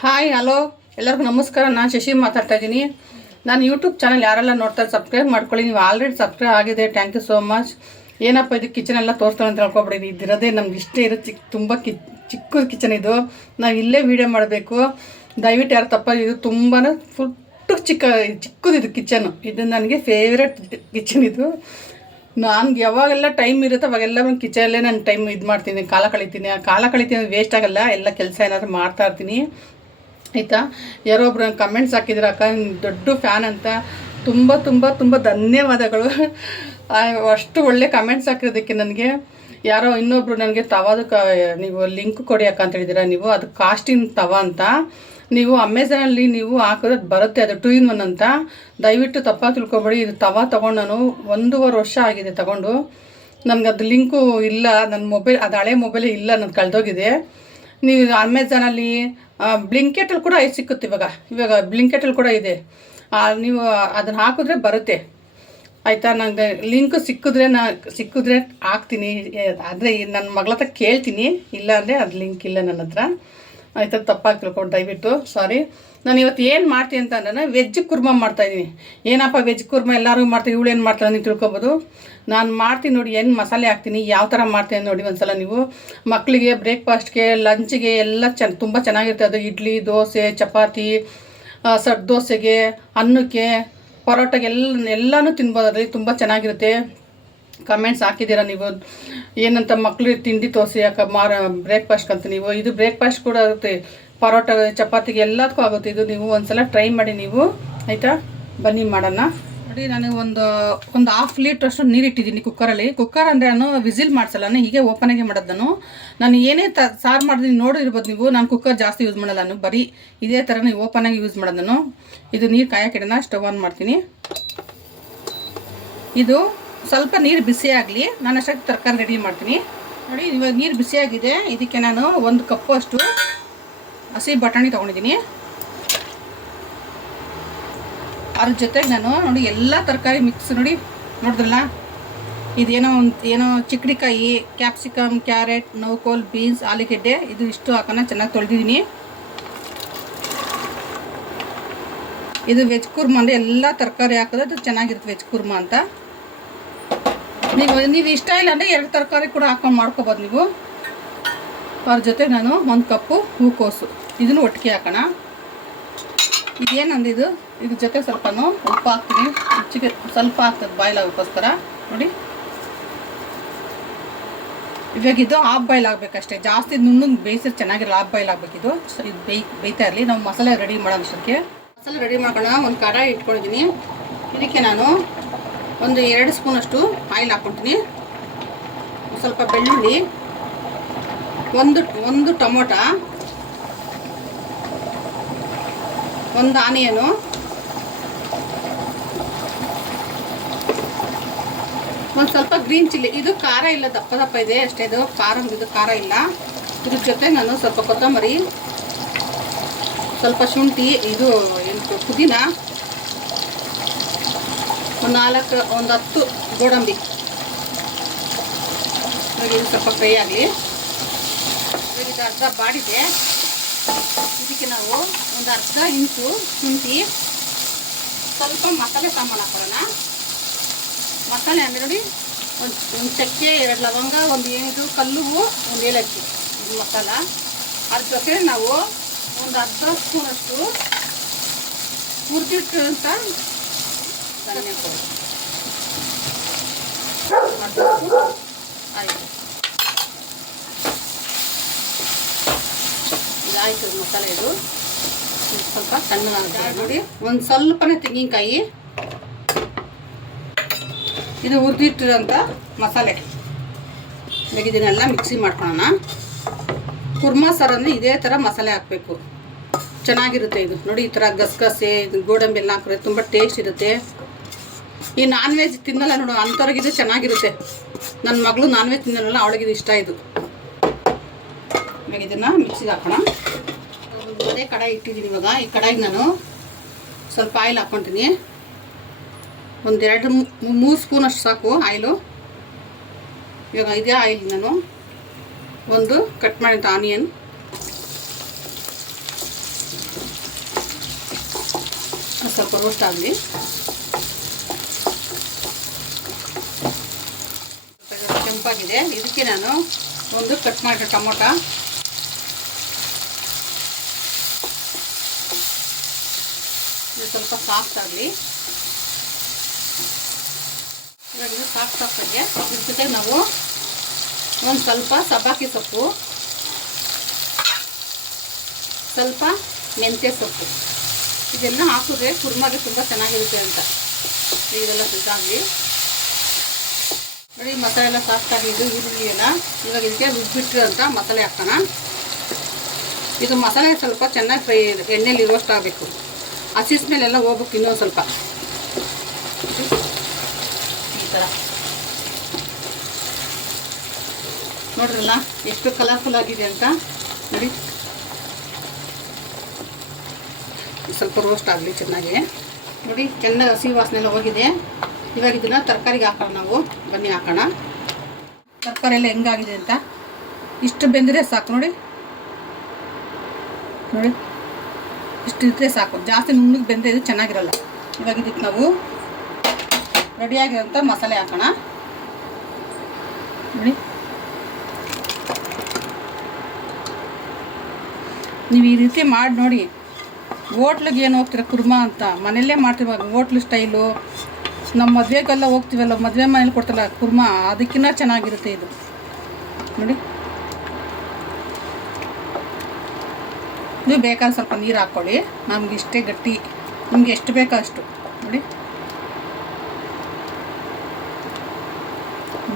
Hi hello ಎಲ್ಲರಿಗೂ ನಮಸ್ಕಾರ. ನಾನು ಶಶಿ ಮಾತಾಡ್ತಾ ಇದ್ದೀನಿ. ನಾನು ಯೂಟ್ಯೂಬ್ ಚಾನಲ್ ಯಾರೆಲ್ಲ ನೋಡ್ತಾರೆ ಸಬ್ಸ್ಕ್ರೈಬ್ ಮಾಡ್ಕೊಳ್ಳಿ. ನೀವು ಆಲ್ರೆಡಿ ಸಬ್ಸ್ಕ್ರೈಬ್ ಆಗಿದೆ. ಥ್ಯಾಂಕ್ ಯು ಸೋ ಮಚ್ ಏನಪ್ಪ ಇದು ಕಿಚನ್ ಎಲ್ಲ ತೋರಿಸ್ತಾನೆ ಅಂತ ಹೇಳ್ಕೊಬಿಡಿ ಇದಿರೋದೇ ನಮ್ಗೆ ಇಷ್ಟೇ ಇರೋ ಚಿಕ್ಕ ತುಂಬ ಕಿ ಚಿಕ್ಕ ಕಿಚನ್ ಇದು. ನಾವು ಇಲ್ಲೇ ವೀಡಿಯೋ ಮಾಡಬೇಕು. ದಯವಿಟ್ಟು ಯಾರು ತಪ್ಪ ಇದು ತುಂಬಾ ಫುಟ್ಟು ಚಿಕ್ಕ ಚಿಕ್ಕದಿದು ಕಿಚನು ಇದು ನನಗೆ ಫೇವ್ರೆಟ್ ಕಿಚನ್ ಇದು. ನಾನು ಯಾವಾಗೆಲ್ಲ ಟೈಮ್ ಇರುತ್ತೆ ಅವಾಗೆಲ್ಲ ಒಂದು ಕಿಚನಲ್ಲೇ ನಾನು ಟೈಮ್ ಇದು ಮಾಡ್ತೀನಿ. ಕಾಲ ಕಳಿತೀನಿ. ಆ ಕಾಲ ಕಳಿತೀನಿ ವೇಸ್ಟ್ ಆಗಲ್ಲ. ಎಲ್ಲ ಕೆಲಸ ಏನಾದರೂ ಮಾಡ್ತಾ ಇರ್ತೀನಿ. ಆಯಿತಾ ಯಾರೋ ಒಬ್ರು ಕಮೆಂಟ್ಸ್ ಹಾಕಿದ್ರು, ಅಕ್ಕ ದೊಡ್ಡ ಫ್ಯಾನ್ ಅಂತ. ತುಂಬ ತುಂಬ ತುಂಬ ಧನ್ಯವಾದಗಳು. ಅಷ್ಟು ಒಳ್ಳೆ ಕಮೆಂಟ್ಸ್ ಹಾಕಿರೋದಕ್ಕೆ ನನಗೆ. ಯಾರೋ ಇನ್ನೊಬ್ರು ನನಗೆ ತವಾದಕ್ಕೆ ನೀವು ಲಿಂಕ್ ಕೊಡಿ ಅಕ್ಕ ಅಂತ ಹೇಳಿದ್ದೀರಾ, ನೀವು ಅದು ಕಾಸ್ಟಿನ ತವ ಅಂತ. ನೀವು ಅಮೆಝಾನಲ್ಲಿ ನೀವು ಹಾಕಿದ್ರೆ ಬರುತ್ತೆ, ಅದು ಟೂ ಇನ್ ಒನ್ ಅಂತ. ದಯವಿಟ್ಟು ತಪ್ಪಾಗಿ ತಿಳ್ಕೊಬೇಡಿ, ಇದು ತವ ತೊಗೊಂಡು ನಾನು ಒಂದೂವರೆ ವರ್ಷ ಆಗಿದೆ ತಗೊಂಡು. ನನಗೆ ಅದು ಲಿಂಕು ಇಲ್ಲ ನನ್ನ ಮೊಬೈಲ್ ಅದು ಹಳೆ ಮೊಬೈಲೇ ಇಲ್ಲ ನನ್ನ ಕಳೆದೋಗಿದೆ. ನೀವು ಅಮೆಝಾನಲ್ಲಿ ಬ್ಲಿಂಕೆಟಲ್ಲಿ ಕೂಡ ಐದು ಸಿಕ್ಕುತ್ತೆ ಇವಾಗ. ಇವಾಗ ಬ್ಲಿಂಕೆಟಲ್ಲಿ ಕೂಡ ಇದೆ. ನೀವು ಅದನ್ನು ಹಾಕಿದ್ರೆ ಬರುತ್ತೆ. ಆಯಿತಾ? ನನಗೆ ಲಿಂಕ್ ಸಿಕ್ಕಿದ್ರೆ ನಾ, ಸಿಕ್ಕಿದ್ರೆ ಹಾಕ್ತೀನಿ. ಆದರೆ ನನ್ನ ಮಗಳ ಹತ್ರ ಕೇಳ್ತೀನಿ. ಇಲ್ಲ ಅಂದರೆ ಅದು ಲಿಂಕ್ ಇಲ್ಲ ನನ್ನ ಹತ್ರ. ಆಯಿತಾ? ತಪ್ಪಾಗಿ ತಿಳ್ಕೊಂಡು ದಯವಿಟ್ಟು ಸಾರಿ ನಾನು ಇವತ್ತು ಏನು ಮಾಡ್ತೀನಿ ಅಂತ ಅಂದರೆ ವೆಜ್ ಕುರ್ಮ ಮಾಡ್ತಾಯಿದ್ದೀನಿ ಏನಪ್ಪ ವೆಜ್ ಕುರ್ಮ? ಎಲ್ಲರೂ ಮಾಡ್ತೀವಿ ಇವಳು ಏನು ಮಾಡ್ತಾಳೆ ನೀವು ತಿಳ್ಕೊಬೋದು. ನಾನು ಮಾಡ್ತೀನಿ ನೋಡಿ, ಏನು ಮಸಾಲೆ ಹಾಕ್ತೀನಿ, ಯಾವ ಥರ ಮಾಡ್ತೀನಿ ನೋಡಿ ಒಂದ್ಸಲ ನೀವು. ಮಕ್ಕಳಿಗೆ ಬ್ರೇಕ್ಫಾಸ್ಟ್ಗೆ ಲಂಚ್ಗೆ ಎಲ್ಲ ಚೆನ್ನ ತುಂಬ ಚೆನ್ನಾಗಿರುತ್ತೆ. ಅದು ಇಡ್ಲಿ, ದೋಸೆ, ಚಪಾತಿ ಸಟ್ ದೋಸೆಗೆ, ಅನ್ನಕ್ಕೆ, ಪರೋಟಗೆ ಎಲ್ಲ, ಎಲ್ಲನೂ ತಿನ್ಬೋದು. ಅದರಲ್ಲಿ ತುಂಬ ಚೆನ್ನಾಗಿರುತ್ತೆ. ಕಮೆಂಟ್ಸ್ ಹಾಕಿದ್ದೀರಾ ನೀವು? ಏನಂತ ಮಕ್ಕಳು ತಿಂಡಿ ತೋರಿಸಿ ಯಾಕೆ ಮಾರ ಬ್ರೇಕ್ಫಾಸ್ಟ್ ಅಂತ ನೀವು. ಇದು ಬ್ರೇಕ್ಫಾಸ್ಟ್ ಕೂಡ ಆಗುತ್ತೆ ಪರೋಟ, ಚಪಾತಿಗೆ ಎಲ್ಲದಕ್ಕೂ ಆಗುತ್ತೆ. ಇದು ನೀವು ಒಂದ್ಸಲ ಟ್ರೈ ಮಾಡಿ ನೀವು. ಆಯಿತಾ? ಬನ್ನಿ ಮಾಡೋಣ. ನೋಡಿ, ನಾನು ಒಂದು ಒಂದು ಹಾಫ್ ಲೀಟ್ರಷ್ಟು ನೀರು ಇಟ್ಟಿದ್ದೀನಿ ಕುಕ್ಕರಲ್ಲಿ ಕುಕ್ಕರ್ ಅಂದರೆ ನಾನು ವಿಸಿಲ್ ಮಾಡಿಸಲ್ಲ ಹೀಗೆ ಓಪನ್ ಆಗಿ ನಾನು. ನಾನು ಏನೇ ತ, ಸಾರು ಮಾಡಿದೀನಿ, ನೋಡಿರ್ಬೋದು ನೀವು. ನಾನು ಕುಕ್ಕರ್ ಜಾಸ್ತಿ ಯೂಸ್ ಮಾಡಲ್ಲ ನಾನು, ಬರೀ ಇದೇ ಥರ ನೀವು ಓಪನ್ ಆಗಿ ಯೂಸ್ ಮಾಡೋದು ನಾನು. ಇದು ನೀರು ಕಾಯಕ್ಕಿಡೋಣ ಸ್ಟವ್ ಆನ್ ಮಾಡ್ತೀನಿ. ಇದು ಸ್ವಲ್ಪ ನೀರು ಬಿಸಿ ಆಗಲಿ, ನಾನು ಅಷ್ಟಕ್ಕೆ ತರಕಾರಿ ರೆಡಿ ಮಾಡ್ತೀನಿ. ನೋಡಿ, ಇವಾಗ ನೀರು ಬಿಸಿಯಾಗಿದೆ ಇದಕ್ಕೆ ನಾನು ಒಂದು ಕಪ್ಪು ಅಷ್ಟು ಹಸಿ ಬಟಾಣಿ ತೊಗೊಂಡಿದ್ದೀನಿ. ಅದ್ರ ಜೊತೆಗೆ ನಾನು ನೋಡಿ ಎಲ್ಲ ತರಕಾರಿ ಮಿಕ್ಸ್ ನೋಡಿ ನೋಡಿದ್ರಲ್ಲ? ಇದೇನೋ ಒಂದು, ಏನೋ ಚಿಕ್ಕಡಿಕಾಯಿ ಕ್ಯಾಪ್ಸಿಕಮ್ ಕ್ಯಾರೆಟ್ ನೌಕೋಲ್ ಬೀನ್ಸ್ ಆಲೂಗೆಡ್ಡೆ, ಇದು ಇಷ್ಟು ಹಾಕೋಣ ಚೆನ್ನಾಗಿ ತೊಳೆದಿದ್ದೀನಿ. ಇದು ವೆಜ್ ಕುರ್ಮಾ ಅಂದರೆ ಎಲ್ಲ ತರಕಾರಿ ಹಾಕಿದ್ರೆ ಅದು ಚೆನ್ನಾಗಿರುತ್ತೆ ವೆಜ್ ಕುರ್ಮಾ ಅಂತ. ನೀವು ನೀವು ಇಷ್ಟ ಇಲ್ಲ ಅಂದರೆ ಎರಡು ತರಕಾರಿ ಕೂಡ ಹಾಕೊಂಡು ಮಾಡ್ಕೊಬೋದು ನೀವು. ಅದ್ರ ಜೊತೆ ನಾನು ಒಂದು ಕಪ್ಪು ಹೂಕೋಸು. ಇದನ್ನು ಒಟ್ಟಿಗೆ ಹಾಕೋಣ. ಇದೇನಂದು ಇದು ಇದ್ರ ಜೊತೆ ಸ್ವಲ್ಪನೂ ಉಪ್ಪು ಹಾಕ್ತೀನಿ. ರುಚಿಗೆ ಸ್ವಲ್ಪ ಆಗ್ತದೆ ಬಾಯ್ಲ್ ಆಗೋಕ್ಕೋಸ್ಕರ ನೋಡಿ. ಇವಾಗ ಇದು ಹಾಫ್ ಬಾಯ್ಲ್ ಆಗಬೇಕಷ್ಟೇ. ಜಾಸ್ತಿ ನುಣ್ಣು ಬೇಯಿಸಿದ್ರೆ ಚೆನ್ನಾಗಿರಲ್ಲ ಹಾಫ್ ಬಾಯ್ಲ್ ಆಗಬೇಕಿದು. ಇದು ಬೇಯ್, ಬೇಯ್ತಾ ಇರಲಿ. ನಾವು ಮಸಾಲೆ ರೆಡಿ ಮಾಡೋಣ ಅಷ್ಟಕ್ಕೆ. ಮಸಾಲೆ ರೆಡಿ ಮಾಡೋಣ ಒಂದು ಕಡಾಯಿ ಇಟ್ಕೊಂಡಿದ್ದೀನಿ. ಇದಕ್ಕೆ ನಾನು ಒಂದು ಎರಡು ಸ್ಪೂನಷ್ಟು ಆಯಿಲ್ ಹಾಕ್ಕೊಳ್ತೀನಿ ಸ್ವಲ್ಪ ಬೆಳ್ಳುಳ್ಳಿ. ಒಂದು ಒಂದು ಟೊಮೊಟ, ಒಂದು ಆನಿಯನು, ಒಂದು ಸ್ವಲ್ಪ ಗ್ರೀನ್ ಚಿಲ್ಲಿ. ಇದು ಖಾರ ಇಲ್ಲ, ದಪ್ಪ ದಪ್ಪ ಇದೆ ಅಷ್ಟೇ. ಇದು ಖಾರ ಇದು ಖಾರ ಇಲ್ಲ. ಇದ್ರ ಜೊತೆ ನಾನು ಸ್ವಲ್ಪ ಕೊತ್ತಂಬರಿ, ಸ್ವಲ್ಪ ಶುಂಠಿ, ಇದು ಪುದೀನ, ಒಂದು ನಾಲ್ಕು, ಒಂದು ಹತ್ತು ಗೋಡಂಬಿ. ಇದು ಸ್ವಲ್ಪ ಫ್ರೈ ಆಗಲಿ. ಇದು ಅರ್ಧ ಬಾಡಿದೆ. ಇದಕ್ಕೆ ನಾವು ಒಂದು ಅರ್ಧ ಇಂಚು ಶುಂಠಿ. ಸ್ವಲ್ಪ ಮಸಾಲೆ ಸಾಮಾನು ಹಾಕೊಳ್ಳೋಣ. ಮಸಾಲೆ ಅಂದರೆ ನೋಡಿ, ಒಂದು ಒಂದು ಚಕ್ಕೆ, ಎರಡು ಲವಂಗ, ಒಂದು ಏನಿದು ಕಲ್ಲು, ಒಂದು ಏಲಕ್ಕಿ. ಇದು ಮಸಾಲ. ಅದ್ರ ಜೊತೆ ನಾವು ಒಂದು ಅರ್ಧ ಸ್ಪೂನಷ್ಟು ಅಂತ ಕೊಡೋದು ಪೌಡರ್. ಸ್ಪೂನ್ ಆಯಿತು ಮಸಾಲೆ ಇದು. ಸ್ವಲ್ಪ ಸಣ್ಣದಾಗುತ್ತೆ ನೋಡಿ. ಒಂದು ಸ್ವಲ್ಪನೇ ತೆಂಗಿನಕಾಯಿ. ಇದು ಹುರಿದಿಟ್ಟಿರೋಂಥ ಮಸಾಲೆ. ಇದನ್ನೆಲ್ಲ ಮಿಕ್ಸಿ ಮಾಡ್ಕೊಳ್ಳೋಣ. ಕುರ್ಮಾ ಸಾರು ಅಂದರೆ ಇದೇ ಥರ ಮಸಾಲೆ ಹಾಕಬೇಕು. ಚೆನ್ನಾಗಿರುತ್ತೆ ಇದು. ನೋಡಿ, ಈ ಥರ ಗಸಗಸೆ ಗೋಡಂಬಿ ಎಲ್ಲ ಹಾಕಿದ್ರೆ ತುಂಬ ಟೇಸ್ಟ್ ಇರುತ್ತೆ. ಈ ನಾನ್ ವೆಜ್ ತಿನ್ನಲ್ಲ ನೋಡು ಅಂಥವ್ರಿಗೆ ಇದು ಚೆನ್ನಾಗಿರುತ್ತೆ. ನನ್ನ ಮಗಳು ನಾನ್ ವೆಜ್ ತಿನ್ನಲ್ಲ ಅವಳಿಗೆ ಇದು ಇಷ್ಟ ಇದು. ಇವಾಗ ಇದನ್ನು ಮಿಕ್ಸಿಗೆ ಹಾಕೋಣ. ಅದೇ ಕಡಾಯಿ ಇಟ್ಟಿದ್ದೀನಿ ಇವಾಗ. ಈ ಕಡಾಯಿಗೆ ನಾನು ಸ್ವಲ್ಪ ಆಯಿಲ್ ಹಾಕ್ಕೊತೀನಿ ಒಂದೆರಡು ಮೂರು ಸ್ಪೂನ್ ಅಷ್ಟು ಸಾಕು ಆಯಿಲು ಇವಾಗ ಇದೇ ಆಯಿಲ್ ನಾನು ಒಂದು ಕಟ್ ಮಾಡಿದ ಆನಿಯನ್ ಸ್ವಲ್ಪ ರೋಸ್ಟ್ ಆಗಲಿ. ಕೆಂಪಾಗಿದೆ. ಇದಕ್ಕೆ ನಾನು ಒಂದು ಕಟ್ ಮಾಡಿರೋ ಟೊಮೊಟ. ಇದು ಸ್ವಲ್ಪ ಸಾಫ್ಟ್ ಆಗಲಿ. ಇವಾಗ ಇದು ಸಾಫ್ಟ್ ಆಗಿ ಇದ್ರ ಜೊತೆ ನಾವು ಒಂದು ಸ್ವಲ್ಪ ಸಬ್ಬಾಕಿ ಸೊಪ್ಪು, ಸ್ವಲ್ಪ ಮೆಂತ್ಯ ಸೊಪ್ಪು. ಇದೆಲ್ಲ ಹಾಕಿದ್ರೆ ಕುರ್ಮಾಗೆ ತುಂಬ ಚೆನ್ನಾಗಿರುತ್ತೆ ಅಂತ. ಇದೆಲ್ಲ ಇದಾಗಲಿ ನೋಡಿ, ಮಸಾಲೆ ಎಲ್ಲ ಸಾಫ್ಟ್ ಆಗಿದ್ದು ಈರುಳ್ಳಿ ಎಲ್ಲ. ಇವಾಗ ಇದಕ್ಕೆ ರುಬ್ಬಿಟ್ಟು ಅಂತ ಮಸಾಲೆ ಹಾಕೋಣ. ಇದು ಮಸಾಲೆ ಸ್ವಲ್ಪ ಚೆನ್ನಾಗಿ ಫ್ರೈ ಎಣ್ಣೆಲಿ ರೋಸ್ಟ್ ಆಗಬೇಕು. ಹಸಿ ಮೇಲೆಲ್ಲ ಹೋಗ್ಬೇಕು ಇನ್ನೊಂದು ಸ್ವಲ್ಪ. ಈ ಥರ ನೋಡ್ರಲ್ಲ ಎಷ್ಟು ಕಲರ್ಫುಲ್ ಆಗಿದೆ ಅಂತ. ನೋಡಿ. ಸ್ವಲ್ಪ ರೋಸ್ಟ್ ಆಗಲಿ ಚೆನ್ನಾಗಿ. ನೋಡಿ ಚೆನ್ನಾಗಿ ಹಸಿ ವಾಸನೆ ಎಲ್ಲ ಹೋಗಿದೆ. ಇವಾಗ ಇದನ್ನ ತರಕಾರಿಗೆ ಹಾಕೋಣ ನಾವು. ಬನ್ನಿ ಹಾಕೋಣ. ತರಕಾರಿ ಎಲ್ಲ ಹೆಂಗಾಗಿದೆ ಅಂತ. ಇಷ್ಟು ಬೆಂದರೆ ಸಾಕು, ನೋಡಿ. ನೋಡಿ. ಇಷ್ಟು ಇದ್ರೆ ಸಾಕು. ಜಾಸ್ತಿ ನುಣ್ಣಗೆ ಬೆಂದರೆ ಇದು ಚೆನ್ನಾಗಿರಲ್ಲ. ಇವಾಗ ಇದಕ್ಕೆ ನಾವು ರೆಡಿಯಾಗಿರೋಂಥ ಮಸಾಲೆ ಹಾಕೋಣ. ನೋಡಿ. ನೀವು ಈ ರೀತಿ ಮಾಡಿ ನೋಡಿ. ಹೋಟ್ಲಿಗೆ ಏನು ಹೋಗ್ತೀರ ಕುರ್ಮಾ ಅಂತ? ಮನೆಯಲ್ಲೇ ಮಾಡ್ತೀವಿ ಹೋಟ್ಲು ಸ್ಟೈಲು. ನಮ್ಮ ಮದುವೆಗೆಲ್ಲ ಹೋಗ್ತೀವಲ್ಲ, ಮದುವೆ ಮನೇಲಿ ಕೊಡ್ತಾರಲ್ಲ ಕುರ್ಮಾ ಅದಕ್ಕಿಂತ ಚೆನ್ನಾಗಿರುತ್ತೆ ಇದು. ನೋಡಿ. ನೀವು ಬೇಕಾದ ಸ್ವಲ್ಪ ನೀರು ಹಾಕ್ಕೊಳ್ಳಿ ನಮ್ಗೆ ಇಷ್ಟೇ ಗಟ್ಟಿ. ನಿಮ್ಗೆ ಎಷ್ಟು ಬೇಕೋ ಅಷ್ಟು. ನೋಡಿ.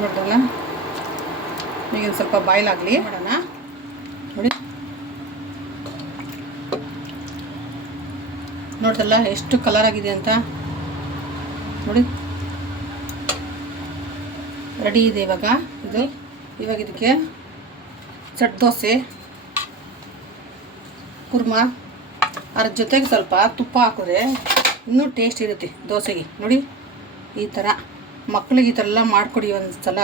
ನೋಡ್ದಲ್ಲ ಈಗ ಸ್ವಲ್ಪ ಬಾಯ್ಲ್ ಆಗಲಿ. ಮಾಡೋಣ ನೋಡಿ. ನೋಡ್ದಲ್ಲ ಎಷ್ಟು ಕಲರ್ ಆಗಿದೆ ಅಂತ. ನೋಡಿ. ರೆಡಿ ಇದೆ ಇವಾಗ. ಇದು. ಇವಾಗ ಇದಕ್ಕೆ ಚಟ್ ದೋಸೆ. ಕುರ್ಮಾ. ಅದ್ರ ಜೊತೆಗೆ ಸ್ವಲ್ಪ ತುಪ್ಪ ಹಾಕಿದ್ರೆ ಇನ್ನೂ ಟೇಸ್ಟ್ ಇರುತ್ತೆ ದೋಸೆಗೆ. ನೋಡಿ, ಈ ಥರ ಮಕ್ಳಿಗೆ ಈ ಥರ ಎಲ್ಲ ಮಾಡಿಕೊಡಿ ಒಂದು ಸಲ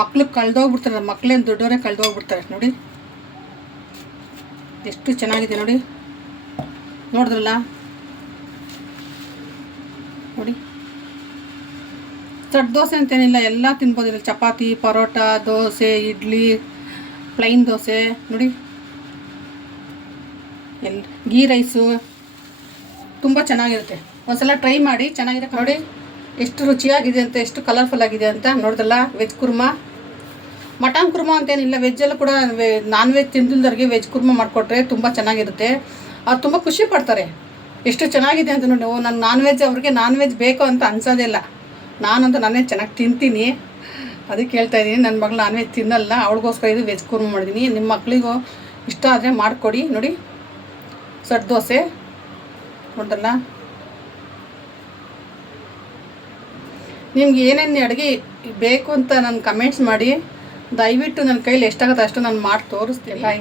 ಮಕ್ಳಿಗೆ ಕಳೆದೋಗ್ಬಿಡ್ತಾರೆ, ಮಕ್ಳೇನು ದೊಡ್ಡವರೇ ಕಳೆದೋಗ್ಬಿಡ್ತಾರೆ. ನೋಡಿ, ಎಷ್ಟು ಚೆನ್ನಾಗಿದೆ ನೋಡಿ. ನೋಡಿದ್ರಲ್ಲ? ನೋಡಿ. ಸಟ್ ದೋಸೆ ಅಂತೇನಿಲ್ಲ, ಎಲ್ಲ ತಿನ್ಬೋದು. ಚಪಾತಿ, ಪರೋಟ, ದೋಸೆ, ಇಡ್ಲಿ ಪ್ಲೈನ್ ದೋಸೆ. ನೋಡಿ. ಎಲ್ ಗೀ ರೈಸು ತುಂಬ ಚೆನ್ನಾಗಿರುತ್ತೆ. ಒಂದ್ಸಲ ಟ್ರೈ ಮಾಡಿ ಚೆನ್ನಾಗಿದೆ ನೋಡಿ. ಎಷ್ಟು ರುಚಿಯಾಗಿದೆ ಅಂತ, ಎಷ್ಟು ಕಲರ್ಫುಲ್ ಆಗಿದೆ ಅಂತ ನೋಡ್ದಲ್ಲ ವೆಜ್ ಕುರ್ಮಾ. ಮಟನ್ ಕುರ್ಮಾ ಅಂತೇನಿಲ್ಲ ವೆಜ್ಜಲ್ಲೂ ಕೂಡ ನಾನ್ ವೆಜ್ ತಿಂದಿಲ್ದವ್ರಿಗೆ ವೆಜ್ ಕುರ್ಮಾ ಮಾಡಿಕೊಟ್ರೆ ತುಂಬ ಚೆನ್ನಾಗಿರುತ್ತೆ. ಅವ್ರು ತುಂಬ ಖುಷಿ ಪಡ್ತಾರೆ. ಎಷ್ಟು ಚೆನ್ನಾಗಿದೆ ಅಂತ ನೋಡಿ ನಾನು ನಾನ್ ವೆಜ್ ಅವ್ರಿಗೆ ನಾನ್ ವೆಜ್ ಬೇಕು ಅಂತ ಅನ್ಸೋದಿಲ್ಲ ನಾನಂತೂ ನಾನೇ ಚೆನ್ನಾಗಿ ತಿಂತೀನಿ. ಅದಕ್ಕೆ ಹೇಳ್ತಾ ಇದ್ದೀನಿ ನನ್ನ ಮಗಳು ನಾನ್ ವೆಜ್ ತಿನ್ನಲ್ಲ, ಅವಳಿಗೋಸ್ಕರ ಇದು ವೆಜ್ ಕುರ್ಮ ಮಾಡಿದ್ದೀನಿ ನಿಮ್ಮ ಮಕ್ಕಳಿಗೂ ಇಷ್ಟ ಆದರೆ ಮಾಡಿಕೊಡಿ, ನೋಡಿ. ಸಟ್ ದೋಸೆ ನೋಡ್ರಲ್ಲ ನಿಮ್ಗೆ ಏನೇನು ಅಡುಗೆ ಬೇಕು ಅಂತ ನಾನು ಕಮೆಂಟ್ಸ್ ಮಾಡಿ, ದಯವಿಟ್ಟು ನನ್ನ ಕೈಲಿ ಎಷ್ಟಾಗುತ್ತೆ ಅಷ್ಟು ನಾನು ಮಾಡಿ ತೋರಿಸ್ತೀನಿ. ಬಾಯ್